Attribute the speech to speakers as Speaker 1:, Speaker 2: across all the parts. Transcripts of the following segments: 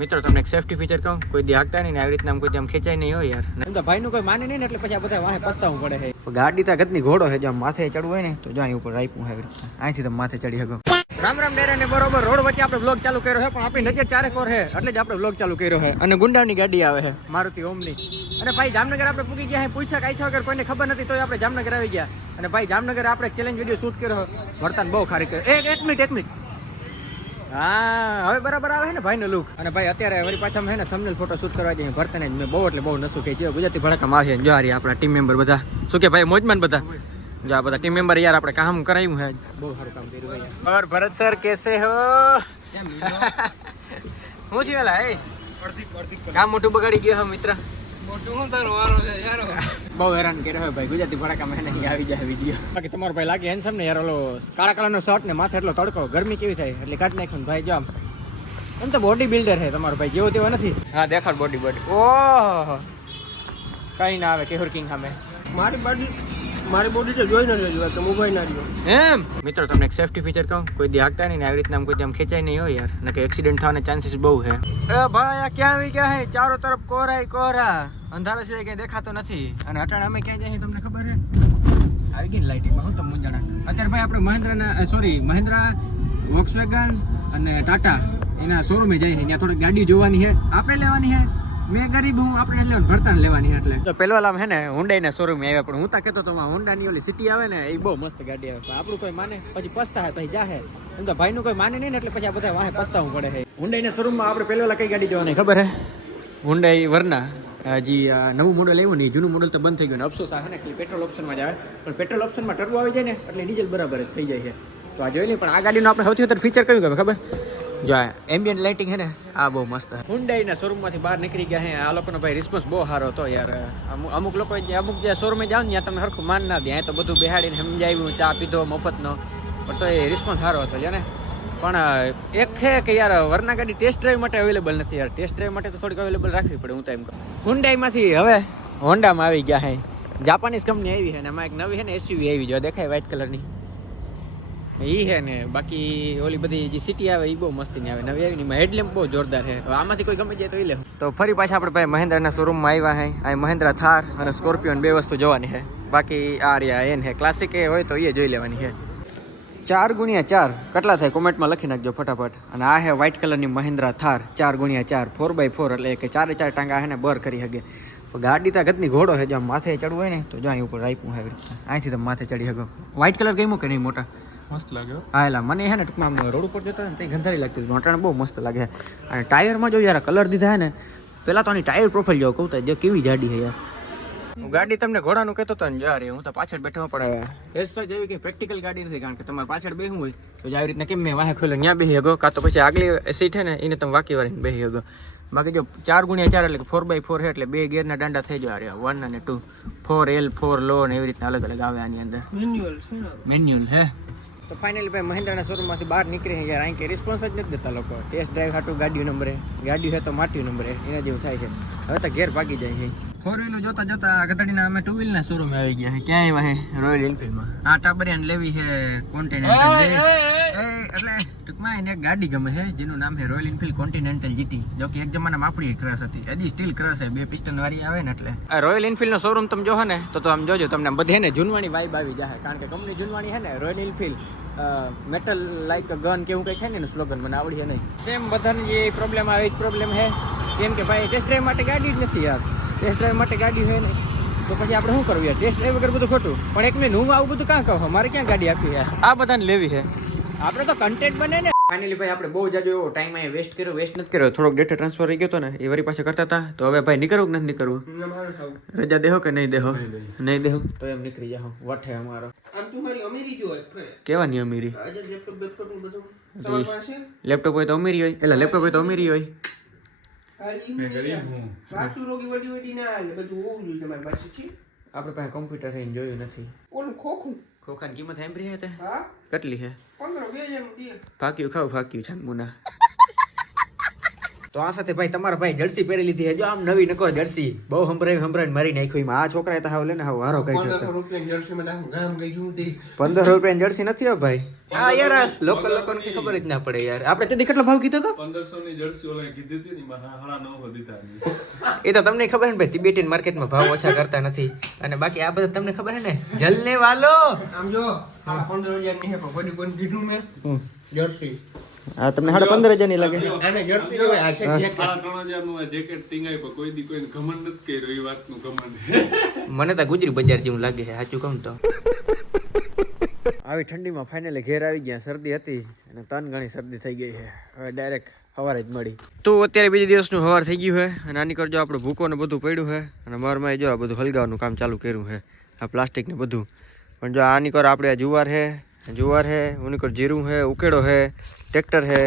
Speaker 1: મિત્રો તમને એક સેફટી ફીચર કહું? કોઈ દી હાંકતા નહીં ને આવી રીતના કોઈ આમ ખેંચાય નહીં હોય યાર.
Speaker 2: તો ભાઈનું કોઈ માને નહીં ને એટલે પછી આ બધા વાહે પસ્તાવું પડે છે.
Speaker 1: ગાડી તો ગતની ઘોડો છે જો આમ માથે ચડવું હોય ને તો જો અહીં ઉપર રાઈપું આવી રીતના. અહીંથી તમે માથે ચડી શકો રામ રામ ડેરા ને બરોબર રોડ વચ્ચે આપણે બ્લોગ ચાલુ કર્યો છે પણ આપણી નજર ચારે કોર છે એટલે જ આપણે બ્લોગ ચાલુ કર્યો છે. અને ગુંડાની ગાડી આવે છે. મારુતિ ઓમની. અને ભાઈ જામનગર આપણે પૂકી ગયા છે પૂછ્યા કાંઈ વગર કોઈને ખબર નથી તોય આપણે જામનગર આવી ગયા. અને ભાઈ જામનગર આપણે ચેલેન્જ વીડિયો શૂટ કર્યો વર્તન બહુ ખારી કર્યો. એક એક મિનિટ એક મિનિટ. હા હવે બરાબર આવે ને ને ભાઈનો લુક અને ભાઈ અત્યારે વળી પાછા છે ને થંબનેલ ફોટો શૂટ કરવા જઈએ. ભરતને જ મેં બહુ એટલે બહુ નસું ખેંચ્યો ગુજરાતી ભડકામાં આવે છે જો હારી આપણા ટીમ મેમ્બર બધા. શું કે ભાઈ મોજમાન બધા? જો આ બધા ટીમ મેમ્બર યાર આપણે કામ કરાવ્યું હે બહુ સારું કામ કર્યું ભાઈ ઓર ભરત સર કેસે હો? હું એલા એ કામ મોટું બગાડી ગયો હો મિત્ર. બહુ હેરાન કર્યો હોય ભાઈ ગુજરાતી ભડાકામાં એને આવી જાય વીડિયો બાકી તમારો ભાઈ લાગે હેન્ડસમ ને યાર ઓલો કાળા કલરનો શર્ટ ને માથે એટલો તડકો. ગરમી કેવી થાય? એટલે કાઢી નાખ્યું ભાઈ જો આમ. એમ તો બોડી બિલ્ડર છે તમારો ભાઈ જેવો તેવો નથી. હા દેખાડ બોડી બોડી ઓહો. કઈ ના આવે કેહુર કિંગ સામે.
Speaker 2: મારી બોડી મારી બોડી તો જોઈ ન લેજો તો મોબાઈલ ના જો
Speaker 1: એમ? મિત્રો તમને એક સેફટી ફીચર કહું? કોઈ દી હાંકતા નહીં ને આવી રીતના કોઈ આમ ખેંચાય નહીં હોય યાર. નકે એક્સિડન્ટ થવાના ચાન્સીસ બહુ છે. એ ભાઈ આ ક્યાં આવી ગયા હે? ચારો તરફ કોરાય કોરા. અંધારા સિવાય ક્યાંય દેખાતો નથી. અને અટાણે અમે ક્યાં જઈએ તમને ખબર હે? આવી ગઈ લાઇટિંગમાં હું તમને મૂંઝાણા. અત્યારે ભાઈ આપણે મહિન્દ્રાના સોરી મહિન્દ્રા વોક્સવેગન અને ટાટા એના શોરૂમે જઈએ ત્યાં થોડીક ગાડી જોવાની છે. આપણે લેવાની છે. મેં ગરીબ હું આપણે એટલે ભરતાને લેવાની એટલે. તો પેલો આમ હે ને શોરૂમે આવ્યા પણ હું તા કહેતો તો હોન્ડાની ઓલી સિટી આવે ને એ બહુ મસ્ત ગાડી આવે. પણ આપણું કોઈ માને પછી પસ્તા પછી જાહે. એમ તો ભાઈનું કોઈ માને નહીં ને એટલે પછી આ બધા વાહે પસ્તાવું પડે છે. હુંડાઈના શોરૂમમાં આપણે પેલો કઈ ગાડી જોવાની? ખબર હે? હુંડાઈ વરના હજી આ નવું મોડલ આવ્યું નહીં જૂનું મોડલ તો બંધ થઈ ગયું ને અફસોસ આ છે ને ખાલી પેટ્રોલ ઓપ્શનમાં જ આવે. પણ પેટ્રોલ ઓપ્શનમાં ટર્બો આવી જાય ને એટલે ડીઝલ બરાબર જ થઈ જાય છે. તો આ જોઈ લઈએ પણ આ ગાડીનો આપણે સૌથી વધારે ફીચર કયું ગમે ખબર? જો એમ્બિયન્ટ લાઇટિંગ હે ને, આ બહુ મસ્ત છે. હુંડાઈના શોરૂમમાંથી બહાર નીકળી ગયા હે આ લોકોનો ભાઈ રિસ્પોન્સ બહુ સારો હતો યાર. અમુક અમુક લોકો અમુક જે શોરૂમે જાઓ ને ત્યાં તમે સરખું માન ના દે. તો બધું બેહાડીને સમજાવ્યું, ચા પીધો, મફતનો. પણ તો એ રિસ્પોન્સ સારો હતો જો ને. પણ એક છે કે યાર, વરના ગાડી ટેસ્ટ ડ્રાઈવ માટે અવેલેબલ નથી યાર. ટેસ્ટ ડ્રાઈવ માટે તો થોડીક અવેલેબલ રાખવી પડે, હું તો એમ કહું. હુંડાઈમાંથી હવે હોન્ડામાં આવી ગયા હે જાપાનીઝ કંપની આવી છે ને, એમાં એક નવી છે ને એસયુવી આવી જો દેખાય વ્હાઇટ કલરની ઈ છે ને, બાકી ઓલી બધી જે સિટી આવે એ બહુ મસ્તીની આવે. નવી આવી ને હેડલેમ્પ બહુ જોરદાર છે. હવે આમાંથી કોઈ ગમે જાય તો એ લે તો ફરી પાછા આપણે ભાઈ મહેન્દ્રના શોરૂમમાં આવ્યા હે. આ મહેન્દ્રા થાર અને સ્કોર્પિયોન બે વસ્તુ જોવાની છે બાકી આ રહ્યા એન છે ક્લાસિક એ હોય તો એ જોઈ લેવાની છે ચાર ગુણ્યા ચાર. કેટલા થાય? કોમેન્ટમાં લખી નાખજો ફટાફટ. અને આ હે વ્હાઇટ કલરની મહિન્દ્રા થાર. ચાર ગુણ્યા ચાર. ફોર બાય ફોર એટલે કે ચારે ચાર ટાંગા છે ને બર કરી શકે ગાડી તો ગતની ઘોડો છે જો માથે ચડવું હોય ને, તો જો અહીં ઉપર રાખ્યું છે રીતના અહીંથી તમે માથે ચડી શકો વ્હાઇટ કલર ગમ્યું કે નહીં મોટા?
Speaker 2: મસ્ત લાગ્યો
Speaker 1: હા. એલા મને હે ને ટૂંકમાં આમ રોડ ઉપર જતા ને તે ગંધારી લાગતી હતી મોટાને બહુ મસ્ત લાગે અને ટાયરમાં જો યાર કલર દીધા હે ને પહેલાં તો આની ટાયર પ્રોફાઇલ જો કહું તો જે કેવી જાડી છે યાર. હું ગાડી તમને ઘોડાનું કહેતો હતો ને યાર હું તો પાછળ બેઠો પણ એસ જેવી કે પ્રેક્ટિકલ ગાડી નથી કારણ કે તમારે પાછળ બેહું હોય તો જે આવી રીતના કેમ મેં વાહે ખોલે ત્યાં બેસી હગો? કાં તો પછી આગલી સીટ છે ને એને તમે વાકી વાળીને બેસી હગો. બાકી જો ચાર ગુણ્યા ચાર એટલે ફોર બાય ફોર છે એટલે બે ગેરના દાંડા થઈ જવા રહ્યા. વન અને two four L four low ને એવી રીતના અલગ અલગ આવે આની અંદર.
Speaker 2: મેન્યુઅલ છે
Speaker 1: મેન્યુઅલ હે? તો ફાઇનલી ભાઈ મહિન્દ્રાના શોરૂમમાંથી બહાર નીકળી ગયા અહીં કે રિસ્પોન્સ જ નથી દેતા લોકો. ટેસ્ટ ડ્રાઈવ હાટું ગાડીઓ નંબરે ગાડી છે તો માટ્યું નંબરે એના જેવું થાય છે. હવે તો ઘેર ભાગી જાય છે. ફોર વ્હીલર જોતા જોતા ગધડીના અમે ટુ વ્હીલના શોરૂમ આવી ગયા છે. ક્યાં આવ્યા છે? રોયલ એન્ફિલ્ડમાં આ ટાબરિયાન લેવી છે કોન્ટિનેન્ટલ એટલે ટૂંકમાં એને એક ગાડી ગમે છે, જેનું નામ છે રોયલ એનફિલ્ડ કોન્ટિનેન્ટલ જીટી જો કે એક જમાનામાં આપણી ક્રશ હતી. હજી સ્ટીલ ક્રશ છે, બે પિસ્ટન વાળી આવે ને એટલે. રોયલ એનફિલ્ડનો શોરૂમ તમે જોહો ને, તો આમ જોજો, તમને બધે ને જૂનવાણી વાઇબ આવી જાય કારણ કે કંપની જૂનવાણી છે ને Royal Enfield metal like gun કે એવું કંઈ છે ને, એનું સ્લોગન મને આવડી છે નહીં. સેમ બધાને જે પ્રોબ્લેમ આવે, એ જ પ્રોબ્લેમ છે. કેમ કે ભાઈ ટેસ્ટ ડ્રાઈવ માટે ગાડી જ નથી યાર. ટેસ્ટ ડ્રાઈવ માટે ગાડી હોય નહીં. તો પછી આપણે શું કરવું યાર? ટેસ્ટ ડ્રાઈવ વગર બધું ખોટું. પણ એક મિનિટ હું આવું બધું ક્યાં કહું? મારે ક્યાં ગાડી આપી યાર? આ બધાને લેવી છે. આપણે તો કન્ટેન્ટ બને ને. ફાઇનલી ભાઈ આપણે બહુ જાજો એવો ટાઈમ અહીંયા વેસ્ટ કર્યો વેસ્ટ નથી કર્યો. થોડોક ડેટા ટ્રાન્સફર રહી ગયો હતો ને એ વારી પાસે કરતા હતા. તો હવે ભાઈ નીકળવું કે નથી નીકળવું? રજા દેહો કે નહીં દેહો? નહીં દેહો? તો એમ નીકળી જાઓ. વઠે અમારો. કેવાની
Speaker 2: લેપટોપ લેપટોપનું બધું. તમારી પાસે?
Speaker 1: લેપટોપ હોય તો અમીરી હોય. એટલે લેપટોપ હોય તો અમીરી હોય.
Speaker 2: વાતું રોગી વડી વડી ના હાલે. બધું હોવું જોઈએ તમારી પાસે છે
Speaker 1: આપણે પાસે કોમ્પ્યુટર થઈને જોયું નથી.
Speaker 2: ઓલું ખોખું.
Speaker 1: ખોખાની કિંમત સાંભળી હે
Speaker 2: કેટલી
Speaker 1: છે
Speaker 2: પંદર બે હજારનું દે
Speaker 1: ફાક્યું ખાવ ફાક્યું મુના તો આ સાથે ભાઈ તમારા ભાઈ જર્સી પહેરી લીધી હજુ આમ નવી નકોર જર્સી. બહુ હંભરાઈ હંભરાઈને મારી નાખ્યું એમાં આ છોકરાએ તો હાવ લે ને હાવ વારો કઈ
Speaker 2: રૂપિયા
Speaker 1: પંદર રૂપિયાની જર્સી નથી હો ભાઈ. હા યાર આ લોકલ લોકોને કઈ ખબર જ ના પડે યાર. આપણે તેથી કેટલો ભાવ કીધો તો?
Speaker 3: પંદરસો ની જર્સી ઓલા કીધી હતી ને હાડા નવ દીધા.
Speaker 1: એ તો તમને ખબર ને ભાઈ તિબેટિયન માર્કેટમાં ભાવ ઓછા કરતા નથી. અને બાકી આ બધા તમને ખબર છે ને જલને વાલો.
Speaker 2: આમ જો આ પંદર હજારની હે પણ કોઈ કીધું મેં. જર્સી.
Speaker 1: હા તમને સાડા પંદર હજારની લાગે.
Speaker 2: આને જર્સી કહેવાય આ છે jacket.
Speaker 3: સાડા ત્રણ હજારનું જેકેટ ટીંગાઈ પર કોઈ દી કોઈને ઘમંડ નથી કર્યો એ વાતનું ઘમંડ.
Speaker 1: મને તો ગુજરી બજાર જેવું લાગે છે સાચું કહું તો. આવી ઠંડીમાં ફાઇનલી ઘેર આવી ગયા શરદી હતી અને તન ઘણી શરદી થઈ ગઈ છે. હવે ડાયરેક્ટ સવારે જ મળી. તો અત્યારે બીજા દિવસનું સવાર થઈ ગયું છે અને આની કરજો આપણે ભૂકો ને બધું પડ્યું છે અને મારમાં જો આ બધું હલગાવાનું કામ ચાલુ કર્યું છે આ પ્લાસ્ટિક ને બધું. પણ જો આની કર આપણે આ જુવાર છે જુવાર છે ઉની કર જીરું છે ઉકેડો છે ટ્રેક્ટર છે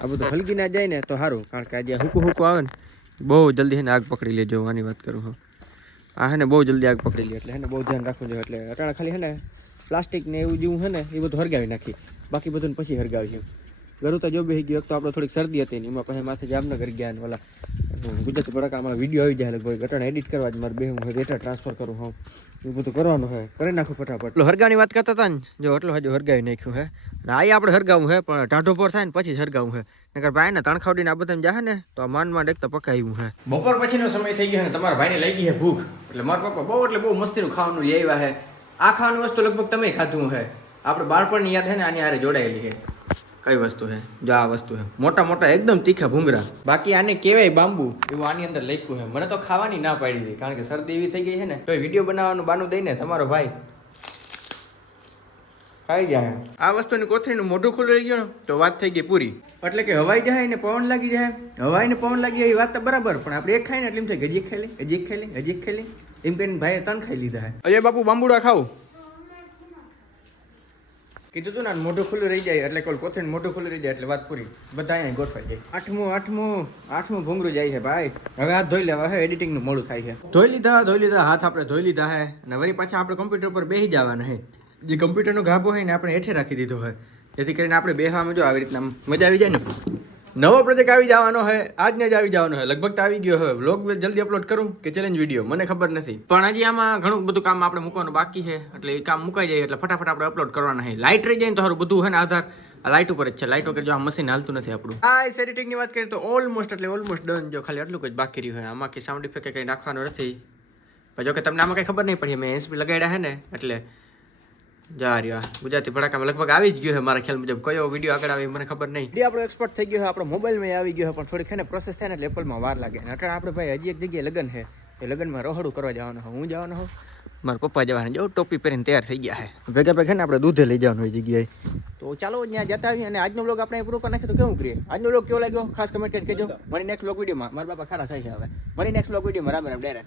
Speaker 1: આ બધું હલકી ના જાય ને તો સારું કારણ કે આજે હુકું હુકું આવે ને, બહુ જલ્દી હે ને આગ પકડી લેજો આની વાત કરું હું આ હે ને બહુ જલ્દી આગ પકડી લે, એટલે હે ને બહુ ધ્યાન રાખવું જોઈએ, એટલે અટાણા ખાલી હે ને, પ્લાસ્ટિક ને એવું જેવું છે ને, એ બધું હરગાવી નાખી. બાકી બધું પછી હરગાવી ગરું તો જો બેસી ગયો એક તો આપણે થોડીક શરદી હતી ને એમાં પછી માથે જામનગર ગયા ને ઓલા ગુજરાતી અમારા વીડિયો આવી જાય લગભગ ઘટના એડિટ કરવા જ મારે બે હું ડેટા ટ્રાન્સફર કરું હું એ બધું કરવાનું હોય કરી નાખું ફટાફટ. એટલે હરગાવની વાત કરતા હતા ને? જો એટલો હજુ હરગાવી નાખ્યું હે. અને આ આપણે હરગાવું હે પણ ટાઢો પર થાય ને પછી હરગાવું હે. નકર ભાઈ ને તણખાવડીને આ બધા જાહે ને તો આ માંડ માંડ એક તો પકાવ્યું હે. બપોર પછીનો સમય થઈ ગયો ને તમારા ભાઈને લઈ ગઈ છે ભૂખ. એટલે મારા પપ્પા બહુ એટલે બહુ મસ્તીનું ખાવાનું લઈ આવ્યા હે. આ ખાવાનું વસ્તુ લગભગ તમે ખાધું હે. આપણે બાળપણની યાદ છે ને આની હારે જોડાયેલી છે કઈ વસ્તુ છે? જો આ વસ્તુ છે. મોટા મોટા એકદમ તીખા ભૂંગરા બાકી આને કહેવાય બાંબુ. એવું આની અંદર લખ્યું છે. મને તો ખાવાની ના પાડી હતી કારણ કે શરદી એવી થઈ ગઈ છે ને તો વીડિયો બનાવવાનું બાનું દઈને તમારો ભાઈ ખાઈ જાય. આ વસ્તુની કોથળીનું મોઢું ખુલ્લું રહી ગયું તો વાત થઈ ગઈ પૂરી. એટલે કે હવાઈ જાય ને પવન લાગી જાય. હવાઈ ને પવન લાગી જાય એ વાત તો બરાબર પણ આપણે એક ખાઈ ને એટલે એમ થાય હજી ખાઈ લે હજી ખાઈ લે હજી ખાઈ લે. એમ કહીને ભાઈ ત્રણ ખાઈ લીધા હે અજય બાપુ બાંબુડા ખાવું કીધું તું ને મોઢું ખુલ્લું રહી જાય એટલે કોલ કોથળી મોઢું ખુલ્લું રહી જાય એટલે વાત પૂરી. બધા અહીંયા ગોઠવાઈ જાય. આઠમું આઠમું આઠમું ભૂંગરું જાય છે ભાઈ. હવે હાથ ધોઈ લેવા હવે એડિટિંગનું મોડું થાય છે. ધોઈ લીધા ધોઈ લીધા, હાથ આપણે ધોઈ લીધા હે. અને વળી પાછા આપણે કમ્પ્યુટર પર બેસી જવાના હે. જે કમ્પ્યુટરનો ગાભો હોય ને, આપણે હેઠે રાખી દીધો હોય જેથી કરીને આપણે બેસવામાં જો આવી રીતના મજા આવી જાય ને. નવો પ્રોજેક્ટ આવી જવાનો છે આજને જ આવી જવાનો છે લગભગ તો આવી ગયો હવે. વ્લોગ જલ્દી અપલોડ કરું કે ચેલેન્જ વીડિયો મને ખબર નથી. પણ હજી આમાં ઘણું બધું કામ આપણે મૂકવાનું બાકી છે. એટલે એ કામ મુકાઈ જાય એટલે ફટાફટ આપણે અપલોડ કરવાના છે. લાઇટ રહી જાય તો સારું બધું છે ને આધાર. આ લાઇટ ઉપર જ છે. લાઇટ વગર જો આ મશીન હાલતું નથી આપણું. આ એડિટિંગની વાત કરીએ તો ઓલમોસ્ટ એટલે ઓલમોસ્ટ ડન જો ખાલી આટલું જ બાકી રહ્યું હોય આમાં કે સાઉન્ડ ઇફેક્ટ કંઈ નાખવાનું નથી. પણ જો કે તમને આમાં કંઈ ખબર નહીં પડી મેં એસપી લગાડ્યા છે ને એટલે જા રહ્યો ગુજરાતી ભડાકામાં લગભગ આવી જ ગયો છે મારા ખ્યાલ મુજબ. કયો વીડિયો આગળ આવે મને ખબર નહીં. એ આપણો એક્સપર્ટ થઈ ગયો છે આપણો મોબાઈલમાં આવી ગયો છે પણ થોડીક છે ને પ્રોસેસ થાય ને એટલે એપલમાં વાર લાગે. અને અત્યારે આપણે ભાઈ હજી એક જગ્યાએ લગ્ન છે એ લગ્નમાં રહોડું કરવા જવાનું હું જવાનો હોઉં? મારા પપ્પા જવાના જો ટોપી પહેરીને તૈયાર થઈ ગયા છે. ભેગા ભેગા ને આપણે દૂધે લઈ જવાનું હોય જગ્યાએ. તો ચાલો ત્યાં જતા આવીએ અને આજનો બ્લોગ આપણે પૂરો કરી નાખીએ તો કેવું કરીએ? આજનો બ્લોગ કેવો લાગ્યો? ખાસ કમેન્ટ કરીને કહેજો. મારી નેક્સ્ટ બ્લોગ વિડીયોમાં મારા બાપા ખાડા થાય છે હવે. મારી નેક્સ્ટ બ્લોગ વિડીયોમાં રામ રામ ડેરેક